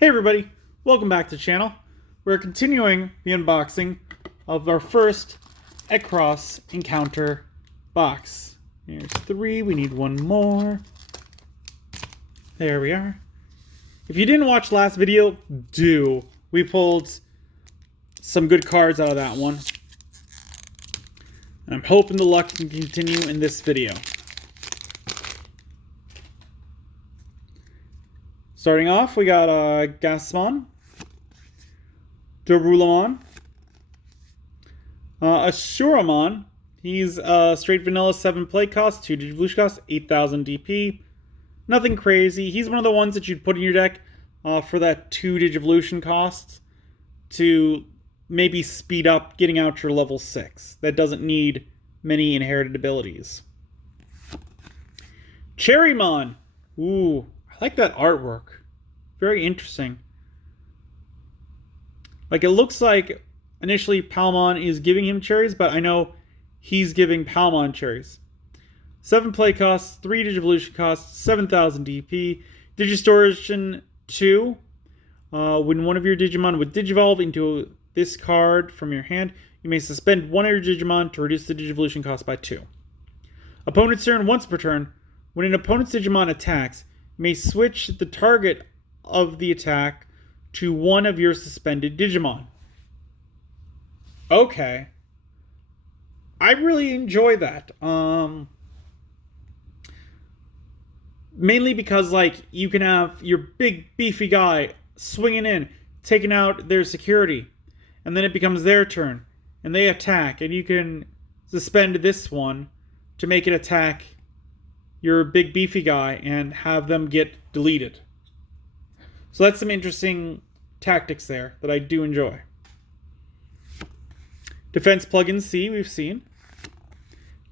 Hey everybody, welcome back to the channel. We're continuing the unboxing of our first Xros Encounter box. Here's 3, we need one more. There we are. If you didn't watch last video, do. We pulled some good cards out of that one. And I'm hoping the luck can continue in this video. Starting off, we got Digimon, Dorulamon, Ashuramon. He's straight vanilla 7 play cost, 2 Digivolution cost, 8,000 DP. Nothing crazy. He's one of the ones that you'd put in your deck for that 2 Digivolution cost to maybe speed up getting out your level 6. That doesn't need many inherited abilities. Cherrymon. Ooh, I like that artwork. Very interesting. Like, it looks like initially Palmon is giving him cherries, but I know he's giving Palmon cherries. 7 play costs, 3 Digivolution costs, 7,000 DP. Digistortion 2. When one of your Digimon would Digivolve into this card from your hand, you may suspend one of your Digimon to reduce the Digivolution cost by 2. Opponent's turn once per turn. When an opponent's Digimon attacks, you may switch the target of the attack to one of your suspended Digimon. Okay. I really enjoy that. Mainly because, like, you can have your big beefy guy swinging in, taking out their security, and then it becomes their turn, and they attack, and you can suspend this one to make it attack your big beefy guy and have them get deleted. So that's some interesting tactics there that I do enjoy. Defense Plugin C we've seen.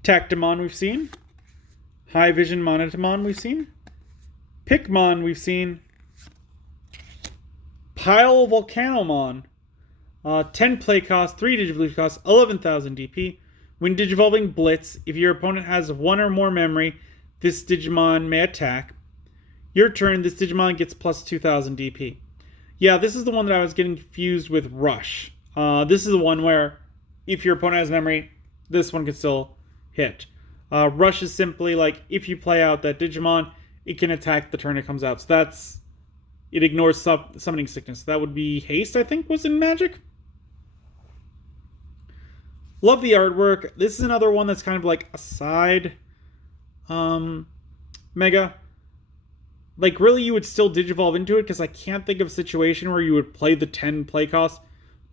Tactimon we've seen. High Vision Monotamon we've seen. Pikmon we've seen. Pile Volcanomon. 10 play cost, 3 Digivolution cost, 11,000 DP. When Digivolving Blitz, if your opponent has 1 or more memory, this Digimon may attack. Your turn, this Digimon gets plus 2,000 DP. Yeah, this is the one that I was getting confused with Rush. This is the one where if your opponent has memory, this one can still hit. Rush is simply like, if you play out that Digimon, it can attack the turn it comes out. So it ignores Summoning Sickness. That would be Haste, I think, was in Magic. Love the artwork. This is another one that's kind of like a side Mega. Like, really, you would still Digivolve into it, because I can't think of a situation where you would play the 10 play cost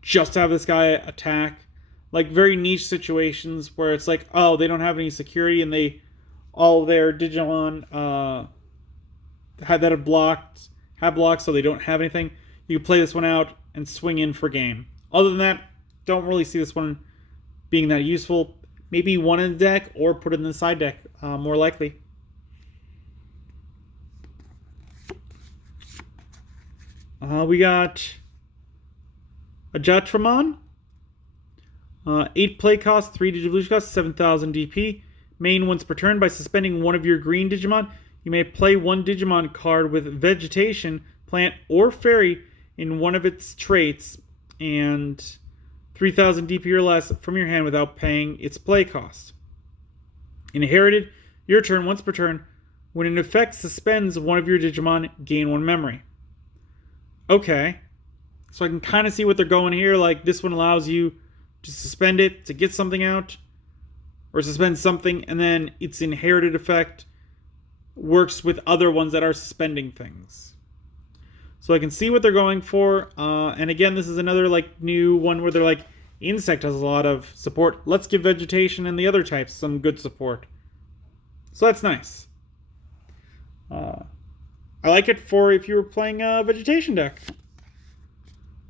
just to have this guy attack. Like, very niche situations where it's like, oh, they don't have any security, and all their Digimon have blocked, so they don't have anything. You play this one out and swing in for game. Other than that, don't really see this one being that useful. Maybe one in the deck, or put it in the side deck, more likely. We got a Jatramon. 8 play cost, 3 Digivolution cost, 7,000 DP. Main once per turn. By suspending one of your green Digimon, you may play one Digimon card with Vegetation, Plant, or Fairy in one of its traits, and 3,000 DP or less from your hand without paying its play cost. Inherited, your turn once per turn. When an effect suspends one of your Digimon, gain 1 memory. Okay, so I can kind of see what they're going here. Like, this one allows you to suspend it to get something out, or suspend something, and then its inherited effect works with other ones that are suspending things. So I can see what they're going for. And again, this is another like new one where they're like, Insect has a lot of support. Let's give Vegetation and the other types some good support. So that's nice. I like it for if you were playing a Vegetation deck.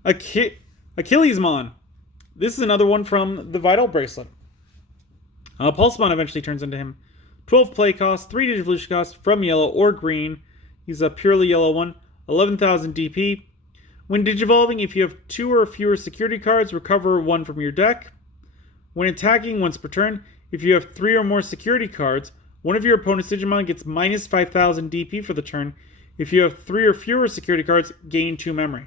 Achillesmon. This is another one from the Vital Bracelet. Pulsemon eventually turns into him. 12 play cost, 3 Digivolution cost from yellow or green. He's a purely yellow one. 11,000 DP. When Digivolving, if you have 2 or fewer security cards, recover 1 from your deck. When attacking once per turn, if you have 3 or more security cards, one of your opponent's Digimon gets minus 5,000 DP for the turn. If you have 3 or fewer security cards, gain 2 memory.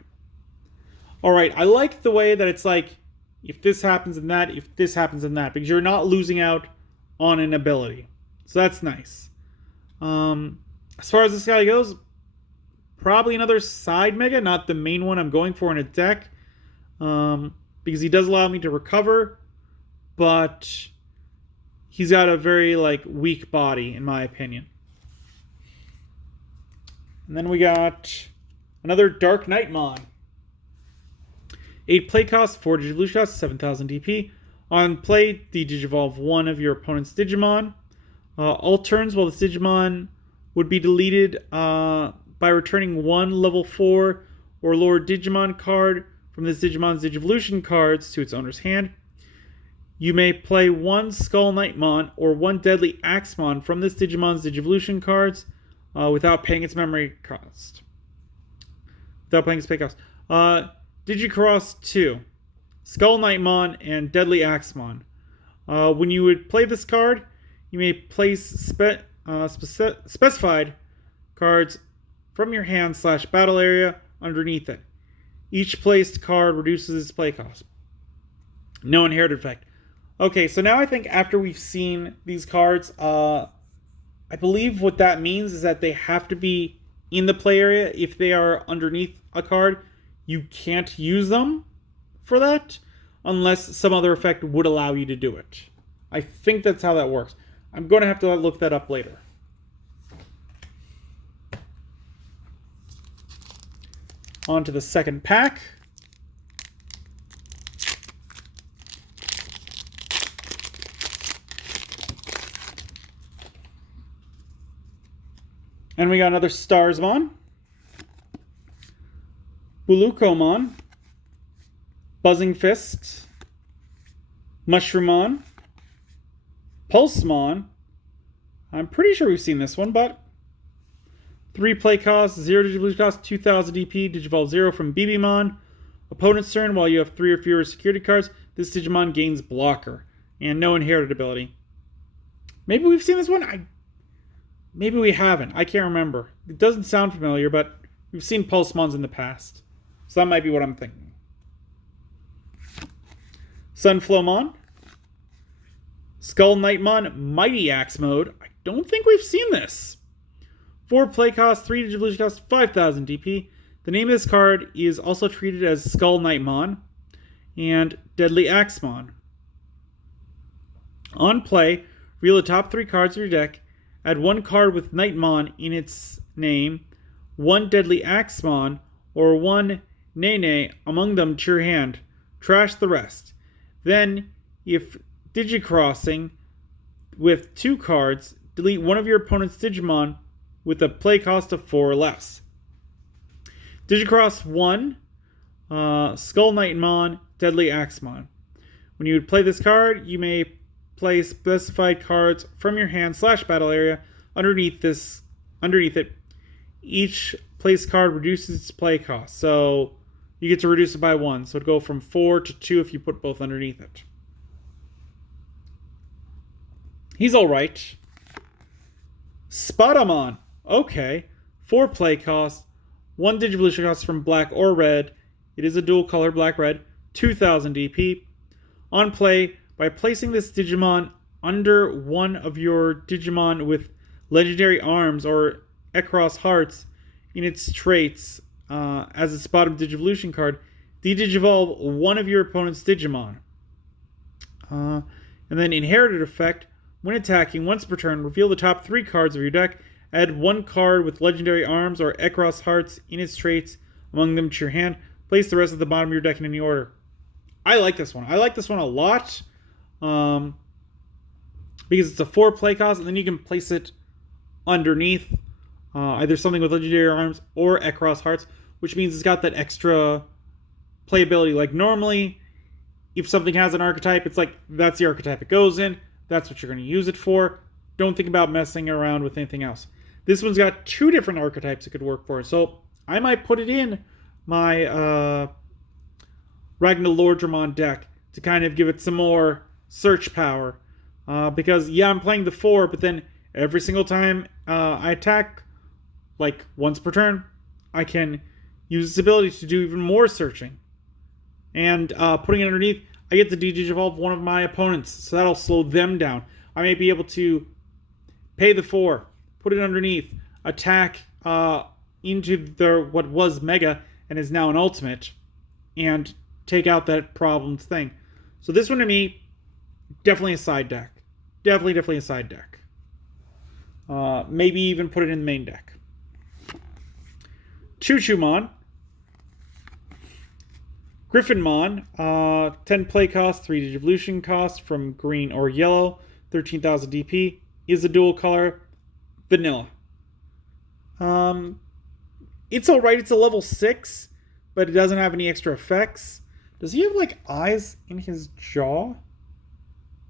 Alright, I like the way that it's like, if this happens and that, if this happens and that, because you're not losing out on an ability. So that's nice. As far as this guy goes, probably another side mega, not the main one I'm going for in a deck. Because he does allow me to recover, but he's got a very weak body, in my opinion. And then we got another Dark Nightmon. 8 play cost, 4 Digivolution cost, 7,000 DP. On play, Digivolve one of your opponent's Digimon. All turns, while this Digimon would be deleted by returning 1 level 4 or lower Digimon card from this Digimon's Digivolution cards to its owner's hand. You may play 1 Skull Knightmon or 1 Deadly Axemon from this Digimon's Digivolution cards without paying its memory cost. Without paying its pay cost. Digicross 2. Skull Knightmon and Deadly Axemon. When you would play this card, you may place specified cards from your hand / battle area underneath it. Each placed card reduces its play cost. No inherited effect. Okay, so now I think after we've seen these cards, I believe what that means is that they have to be in the play area. If they are underneath a card, you can't use them for that unless some other effect would allow you to do it. I think that's how that works. I'm going to have to look that up later. On to the second pack. And we got another Starsmon, Bulukomon, Buzzing Fist, Mushroomon, Pulsemon. I'm pretty sure we've seen this one, but 3 play cost, 0 Digivolution cost, 2,000 DP, Digivolve 0 from BBmon. Opponent's turn, while you have 3 or fewer security cards, this Digimon gains Blocker, and no inherited ability. Maybe we've seen this one? Maybe we haven't. I can't remember. It doesn't sound familiar, but we've seen Pulsemons in the past. So that might be what I'm thinking. Sunflowmon. Skull Knightmon, Mighty Axe Mode. I don't think we've seen this. 4 play cost, 3 Digivolution cost, 5,000 DP. The name of this card is also treated as Skull Knightmon and Deadly Axemon. On play, reveal the top 3 cards of your deck. Add 1 card with Knightmon in its name, 1 Deadly Axemon, or 1 Nene among them to your hand. Trash the rest. Then, if Digicrossing with 2 cards, delete one of your opponent's Digimon with a play cost of 4 or less. Digicross 1, Skull Knightmon, Deadly Axemon. When you would play this card, you may play specified cards from your hand / battle area underneath it. Each place card reduces its play cost, so you get to reduce it by 1. So it'd go from 4 to 2 if you put both underneath it. He's alright. Sputamon. Okay. 4 play cost, 1 Digivolution cost from black or red. It is a dual color, black-red. 2,000 DP. On play, by placing this Digimon under one of your Digimon with legendary arms or Xros hearts in its traits as its bottom Digivolution card, de-Digivolve one of your opponent's Digimon. And then inherited effect, when attacking once per turn, reveal the top 3 cards of your deck, add 1 card with legendary arms or Xros hearts in its traits among them to your hand, place the rest at the bottom of your deck in any order. I like this one. I like this one a lot. Because it's a 4 play cost, and then you can place it underneath either something with legendary arms or Xros hearts, which means it's got that extra playability. Like normally, if something has an archetype, it's like that's the archetype it goes in. That's what you're going to use it for. Don't think about messing around with anything else. This one's got 2 different archetypes it could work for, so I might put it in my Ragnarlordramon deck to kind of give it some more search power. Because, yeah, I'm playing the 4, but then every single time I attack like once per turn, I can use this ability to do even more searching. And putting it underneath, I get to Digivolve one of my opponents, so that'll slow them down. I may be able to pay the 4, put it underneath, attack into their what was Mega and is now an Ultimate, and take out that problems thing. So this one to me, definitely a side deck. Definitely a side deck. Maybe even put it in the main deck. Choo-Choo-Mon. Griffinmon, 10 play cost, 3 Digivolution cost from green or yellow, 13,000 DP, is a dual color, vanilla. It's alright, it's a level 6, but it doesn't have any extra effects. Does he have like eyes in his jaw?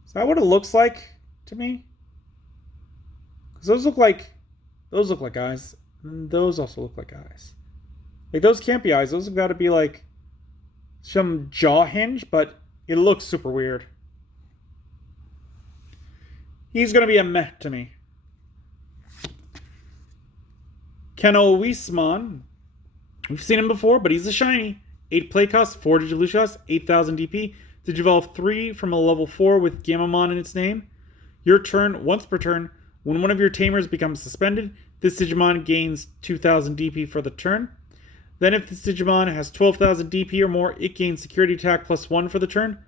Is that what it looks like to me? Because those look like eyes, and those also look like eyes. Like those can't be eyes, those have got to be like some jaw hinge, but it looks super weird. He's going to be a meh to me. Kenowismon. We've seen him before, but he's a shiny. 8 play cost, 4 Digivolution cost, 8,000 DP. Digivolve 3 from a level 4 with Gamamon in its name. Your turn, once per turn, when one of your tamers becomes suspended, this Digimon gains 2,000 DP for the turn. Then if this Digimon has 12,000 DP or more, it gains security attack +1 for the turn.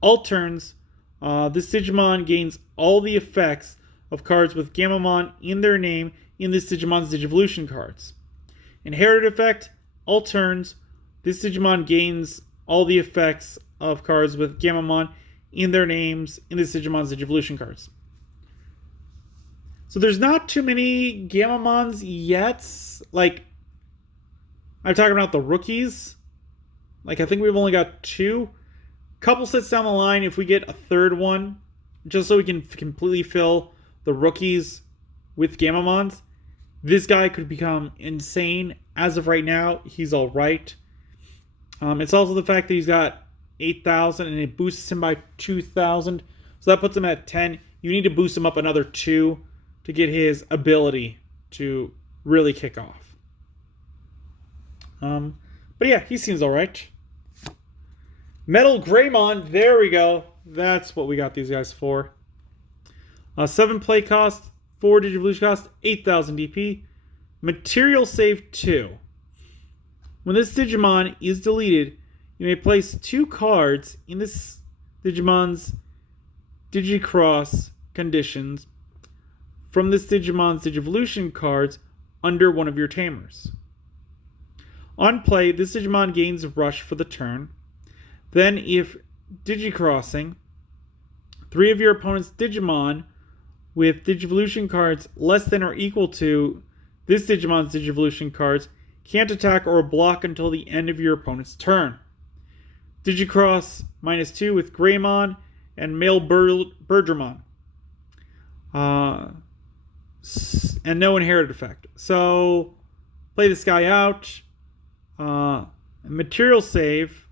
All turns, this Digimon gains all the effects of cards with Gamamon in their name in this Digimon's Digivolution cards. Inherited effect, all turns, this Digimon gains all the effects of cards with Gamamon in their names in this Digimon's Digivolution cards. So there's not too many Gamamons yet. Like, I'm talking about the rookies. Like, I think we've only got 2. Couple sets down the line, if we get a third one, just so we can completely fill the rookies with Gamamons, this guy could become insane. As of right now, he's all right. It's also the fact that he's got 8,000 and it boosts him by 2,000. So that puts him at 10. You need to boost him up another 2 to get his ability to really kick off. But yeah, he seems alright. Metal Greymon, there we go. That's what we got these guys for. 7 play cost, 4 Digivolution cost, 8,000 DP. Material save 2. When this Digimon is deleted, you may place 2 cards in this Digimon's Digicross conditions from this Digimon's Digivolution cards under one of your tamers. On play, this Digimon gains Rush for the turn. Then, if Digicrossing, 3 of your opponent's Digimon with Digivolution cards less than or equal to this Digimon's Digivolution cards can't attack or block until the end of your opponent's turn. Digicross -2 with Greymon and Male Birdramon. And no inherited effect. So, play this guy out. Material save.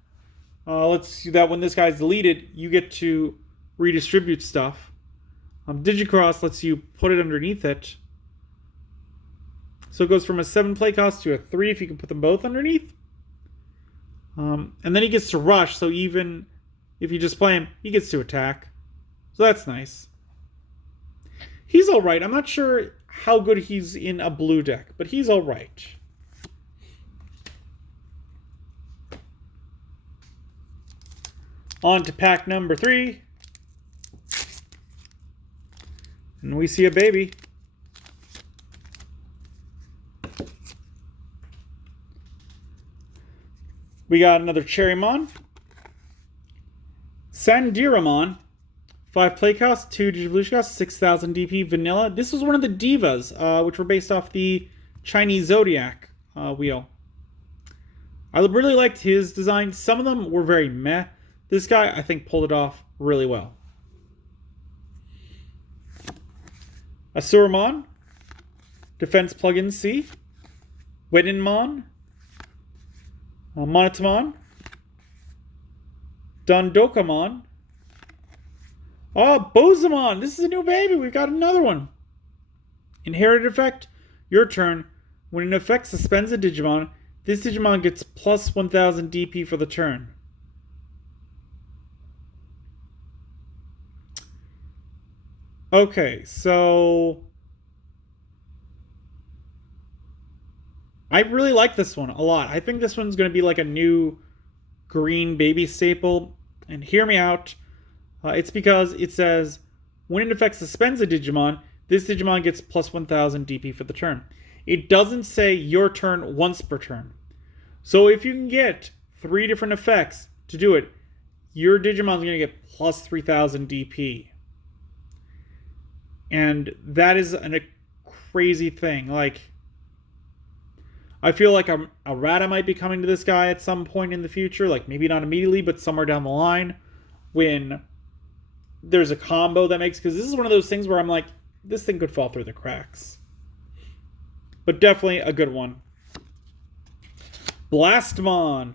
Let's see that when this guy's deleted, you get to redistribute stuff. Digicross lets you put it underneath it. So it goes from a 7 play cost to a 3 if you can put them both underneath. And then he gets to rush, so even if you just play him, he gets to attack. So that's nice. He's alright. I'm not sure how good he's in a blue deck, but he's alright. On to pack number 3. And we see a baby. We got another Cherrymon. Sandiramon. 5 play cost, 2 Digivolution cost, 6,000 DP vanilla. This was one of the divas, which were based off the Chinese Zodiac wheel. I really liked his design. Some of them were very meh. This guy, I think, pulled it off really well. Asuramon. Defense Plugin C. Wedinmon. Monotamon. Dondokamon. Oh, Bozamon! This is a new baby! We've got another one! Inherited effect. Your turn. When an effect suspends a Digimon, this Digimon gets plus 1000 DP for the turn. Okay, so I really like this one a lot. I think this one's going to be like a new green baby staple. And hear me out. It's because it says, when an effect suspends a Digimon, this Digimon gets plus 1000 DP for the turn. It doesn't say your turn once per turn. So if you can get 3 different effects to do it, your Digimon's going to get plus 3000 DP. And that is a crazy thing. Like, I feel like a Rata might be coming to this guy at some point in the future. Like, maybe not immediately, but somewhere down the line when there's a combo that makes... Because this is one of those things where I'm like, this thing could fall through the cracks. But definitely a good one. Blastmon.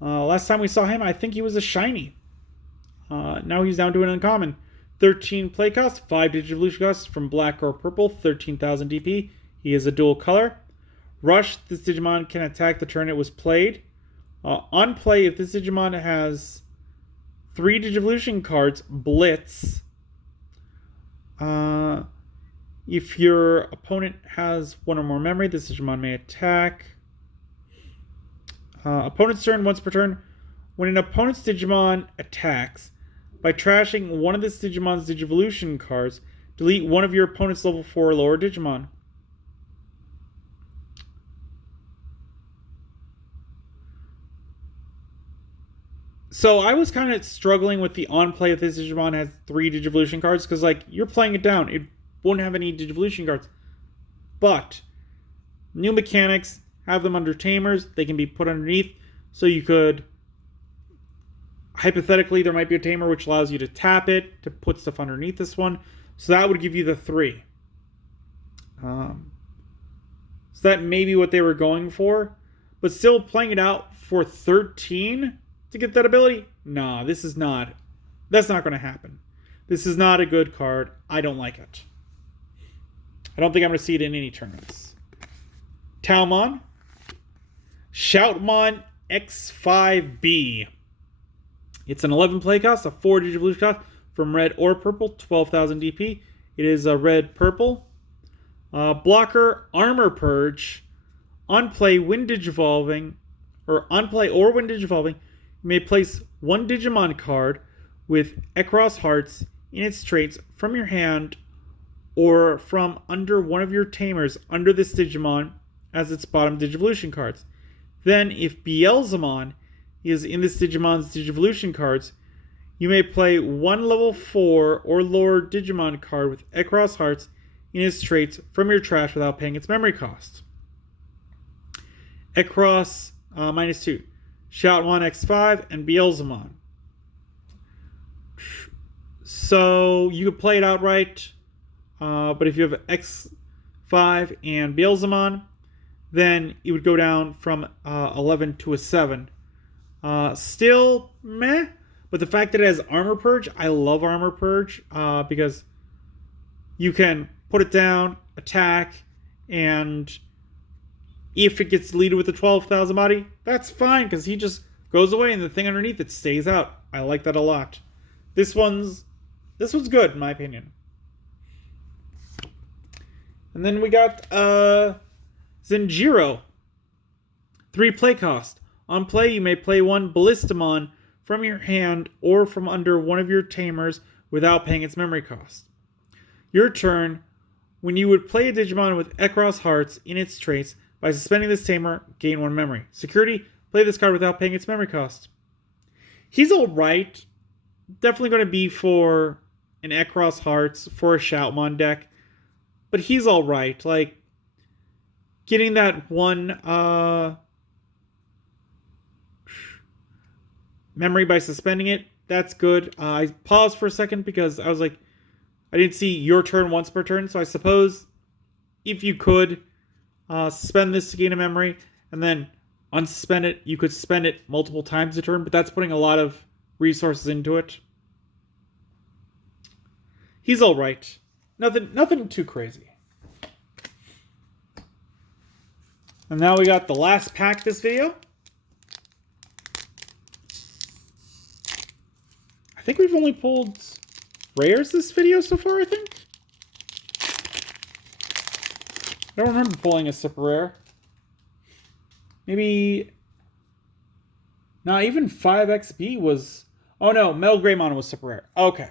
Last time we saw him, I think he was a shiny. Now he's down to an uncommon. 13 play cost, 5 Digivolution cost from black or purple, 13,000 DP. He is a dual color. Rush, this Digimon can attack the turn it was played. On play, if this Digimon has 3 Digivolution cards, Blitz. If your opponent has 1 or more memory, this Digimon may attack. Opponent's turn once per turn. When an opponent's Digimon attacks, by trashing one of this Digimon's Digivolution cards, delete one of your opponent's level 4 or lower Digimon. So I was kind of struggling with the on-play if this Digimon has 3 Digivolution cards, because, like, you're playing it down. It won't have any Digivolution cards. But new mechanics, have them under tamers. They can be put underneath, so you could... Hypothetically, there might be a tamer which allows you to tap it to put stuff underneath this one. So that would give you the 3. So that may be what they were going for. But still, playing it out for 13 to get that ability? Nah, this is not... That's not going to happen. This is not a good card. I don't like it. I don't think I'm going to see it in any tournaments. Talmon. Shoutmon X5B. It's an 11 play cost, a 4 Digivolution cost from red or purple, 12,000 DP. It is a red-purple. Blocker, Armor Purge. On play, when Digivolving, or on play or when Digivolving, you may place 1 Digimon card with Xros Hearts in its traits from your hand or from under one of your tamers under this Digimon as its bottom Digivolution cards. Then, if Beelzemon is in this Digimon's Digivolution cards, you may play 1 level 4 or lower Digimon card with Xros Hearts in its traits from your trash without paying its memory cost. Xros -2. Shoutmon X5 and Beelzemon. So you could play it outright, but if you have X5 and Beelzemon, then it would go down from 11 to a 7. Still meh, but the fact that it has Armor Purge, I love Armor Purge, because you can put it down, attack, and if it gets deleted with the 12,000 body, that's fine, because he just goes away and the thing underneath it stays out. I like that a lot. This one's good, in my opinion. And then we got Zenjiro. 3 play cost. On play, you may play 1 Ballistamon from your hand or from under one of your tamers without paying its memory cost. Your turn, when you would play a Digimon with Xros Hearts in its traits, by suspending this tamer, gain 1 memory. Security, play this card without paying its memory cost. He's alright. Definitely going to be for an Xros Hearts, for a Shoutmon deck. But he's alright. Like, getting that 1... memory by suspending it, that's good. I paused for a second because I was like, I didn't see your turn once per turn, so I suppose if you could suspend this to gain a memory and then unsuspend it, you could spend it multiple times a turn, but that's putting a lot of resources into it. He's alright. Nothing too crazy. And now we got the last pack this video. I think we've only pulled rares this video so far, I think. I don't remember pulling a super rare. Maybe... Not even 5XP was... Oh no, Metal Greymon was super rare. Okay.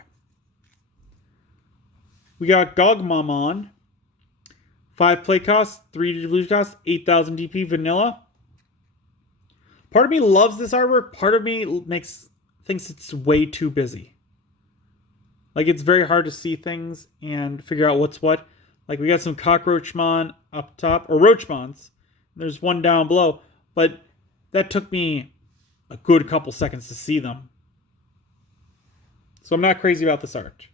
We got Gogmamon. 5 play cost, 3 digivolution cost, 8,000 DP vanilla. Part of me loves this artwork. Part of me thinks it's way too busy. Like, it's very hard to see things and figure out what's what. Like, we got some Cockroachmon up top, or Roachmons. There's one down below, but that took me a good couple seconds to see them. So I'm not crazy about this art.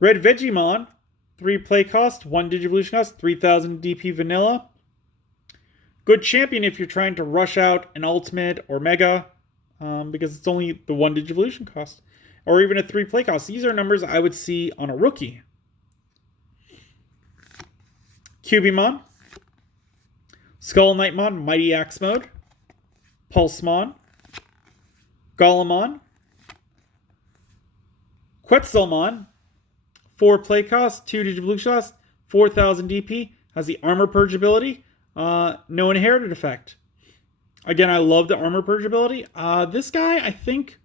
Red Vegemon, 3 play cost, 1 digivolution cost, 3,000 DP vanilla. Good champion if you're trying to rush out an ultimate or mega, because it's only the 1 digivolution cost, or even a 3 play cost. These are numbers I would see on a rookie. Cubimon, Skull Knightmon, Mighty Axe Mode, Pulsemon, Golemon, Quetzalmon, 4 play cost, 2 digivolution cost, 4,000 DP, has the Armor Purge ability, no inherited effect. Again, I love the Armor Purge ability. This guy, I think,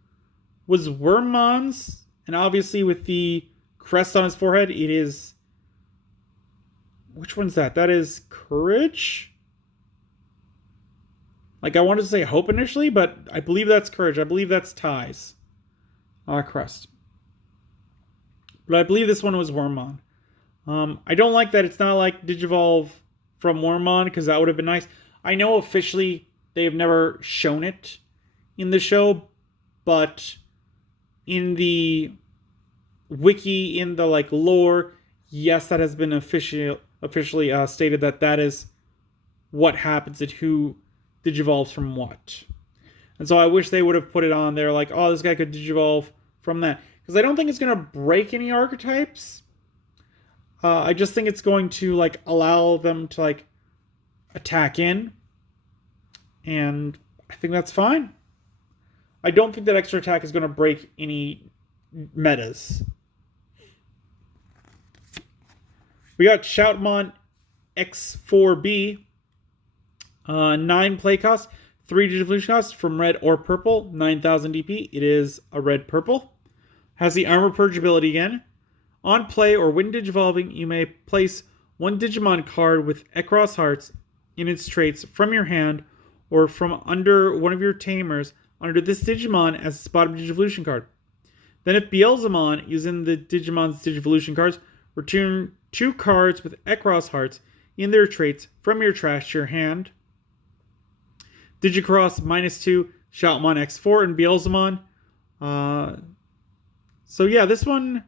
was Wormmon's, and obviously with the crest on his forehead, it is... Which one's that? That is Courage? Like, I wanted to say Hope initially, but I believe that's Courage. I believe that's Ty's crest. But I believe this one was Wormmon. I don't like that it's not like Digivolve from Wormmon, because that would have been nice. I know officially they have never shown it in the show, but in the wiki, in the like lore, yes, that has been officially stated that that is what happens and who Digivolves from what. And so I wish they would have put it on there like, oh, this guy could Digivolve from that. Because I don't think it's going to break any archetypes. I just think it's going to like allow them to like attack in. And I think that's fine. I don't think that extra attack is going to break any metas. We got Shoutmon X4B. 9 play cost, 3 digivolution cost from red or purple, 9,000 DP. It is a red-purple. Has the Armor Purge ability again. On play or when digivolving, you may place 1 Digimon card with Xros hearts in its traits from your hand or from under one of your tamers under this Digimon as its bottom digivolution card. Then if Beelzemon is in the Digimon's digivolution cards, return 2 cards with Xros hearts in their traits from your trash to your hand. Digicross -2, Shoutmon X4, and Beelzemon. So yeah, this one,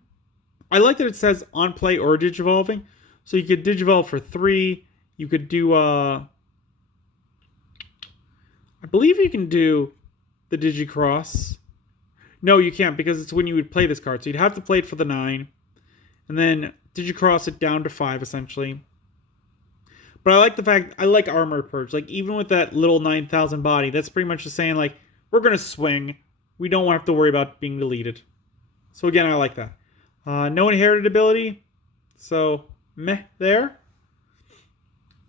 I like that it says on play or digivolving. So you could digivolve for 3. You could do, I believe you can do the Digicross. No, you can't, because it's when you would play this card. So you'd have to play it for the 9. And then Digicross it down to 5, essentially. But I like the fact, I like Armor Purge. Like, even with that little 9,000 body, that's pretty much just saying, like, we're going to swing. We don't have to worry about being deleted. So, again, I like that. No inherited ability. So, meh there.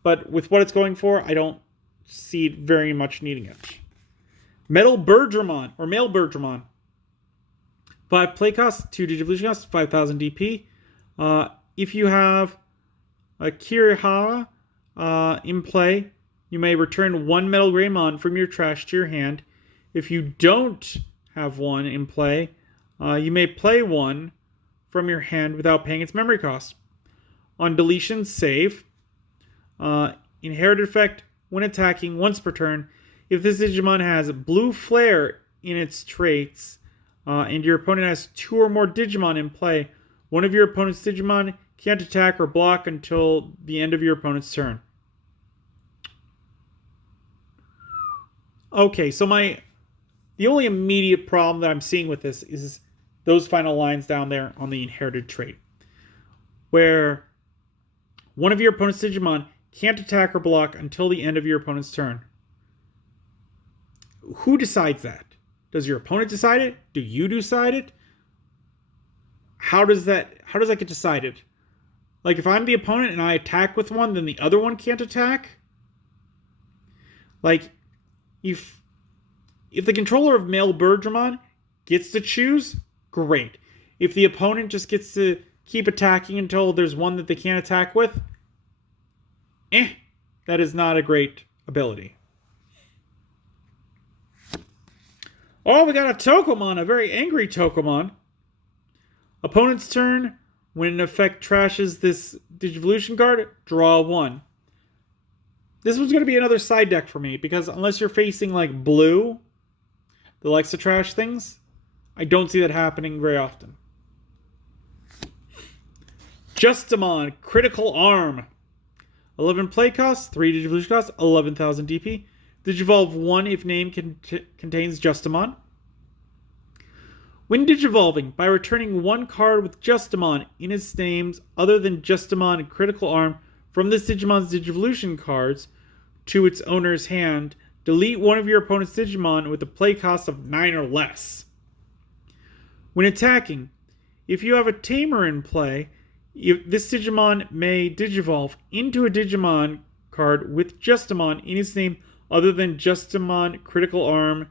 But with what it's going for, I don't see it very much needing it. Metal Birdramon, or Male Birdramon. 5 play cost, 2 digivolution cost, 5,000 DP. If you have a Kirihara in play, you may return 1 Metal Greymon from your trash to your hand. If you don't have one in play, you may play one from your hand without paying its memory cost. On deletion, save. Inherited effect, when attacking once per turn, if this Digimon has blue flare in its traits, and your opponent has 2 or more Digimon in play, one of your opponent's Digimon can't attack or block until the end of your opponent's turn. Okay, so the only immediate problem that I'm seeing with this is those final lines down there on the inherited trait. Where one of your opponent's Digimon can't attack or block until the end of your opponent's turn. Who decides that? Does your opponent decide it? Do you decide it? How does that get decided? Like, if I'm the opponent and I attack with one, then the other one can't attack? Like, if the controller of male Birdramon gets to choose, great. If the opponent just gets to keep attacking until there's one that they can't attack with, that is not a great ability. Oh, we got a Tokomon, a very angry Tokomon. Opponent's turn. When an effect trashes this Digivolution card, draw 1. This one's going to be another side deck for me, because unless you're facing, like, blue that likes to trash things, I don't see that happening very often. Justimon, Critical Arm. 11 play cost, 3 Digivolution cost, 11,000 DP. Digivolve 1 if name contains Justimon. When Digivolving, by returning 1 card with Justimon in its names other than Justimon and Critical Arm from this Digimon's Digivolution cards to its owner's hand, delete one of your opponent's Digimon with a play cost of 9 or less. When attacking, if you have a Tamer in play, this Digimon may Digivolve into a Digimon card with Justimon in its name other than Justimon Critical Arm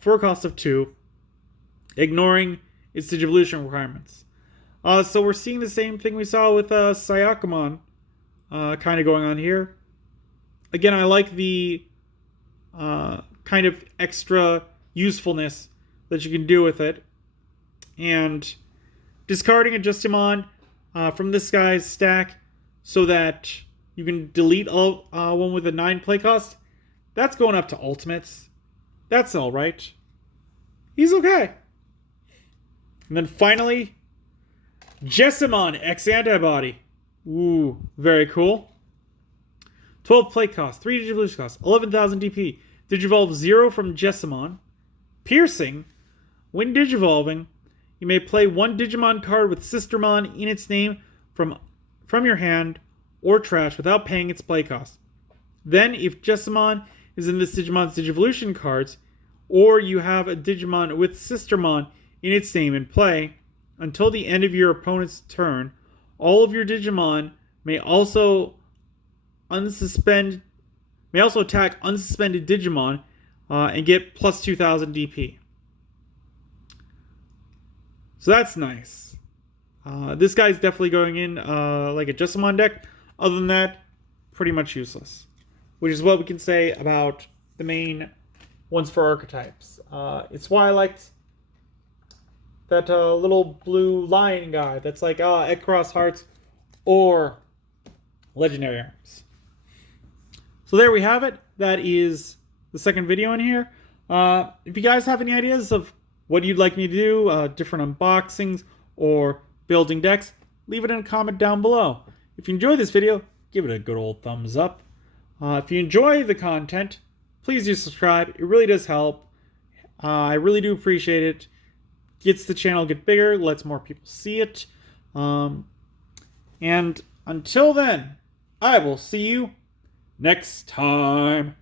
for a cost of 2, ignoring its Digivolution requirements. So we're seeing the same thing we saw with Sayakumon kind of going on here. Again, I like the kind of extra usefulness that you can do with it. And discarding a Justimon from this guy's stack so that you can delete one with a 9 play cost, that's going up to Ultimates. That's alright. He's okay. And then finally, Jessamon X Antibody. Ooh, very cool. 12 play cost, 3 Digivolution cost, 11,000 DP. Digivolve 0 from Jessamon. Piercing. When Digivolving, you may play 1 Digimon card with Sistermon in its name from your hand or trash without paying its play cost. Then, if Jessamon is in this Digimon's Digivolution cards, or you have a Digimon with Sistermon in its name in play, until the end of your opponent's turn, all of your Digimon may also attack unsuspended Digimon and get plus 2,000 DP. So that's nice. This guy's definitely going in like a Jessamon deck. Other than that, pretty much useless. Which is what we can say about the main ones for archetypes. It's why I liked that little blue lion guy that's like Xros Hearts or Legendary Arms. So there we have it. That is the second video in here. If you guys have any ideas of what you'd like me to do, different unboxings or building decks, leave it in a comment down below. If you enjoyed this video, give it a good old thumbs up. If you enjoy the content, please do subscribe. It really does help. I really do appreciate it. Gets the channel get bigger, lets more people see it. And until then, I will see you next time.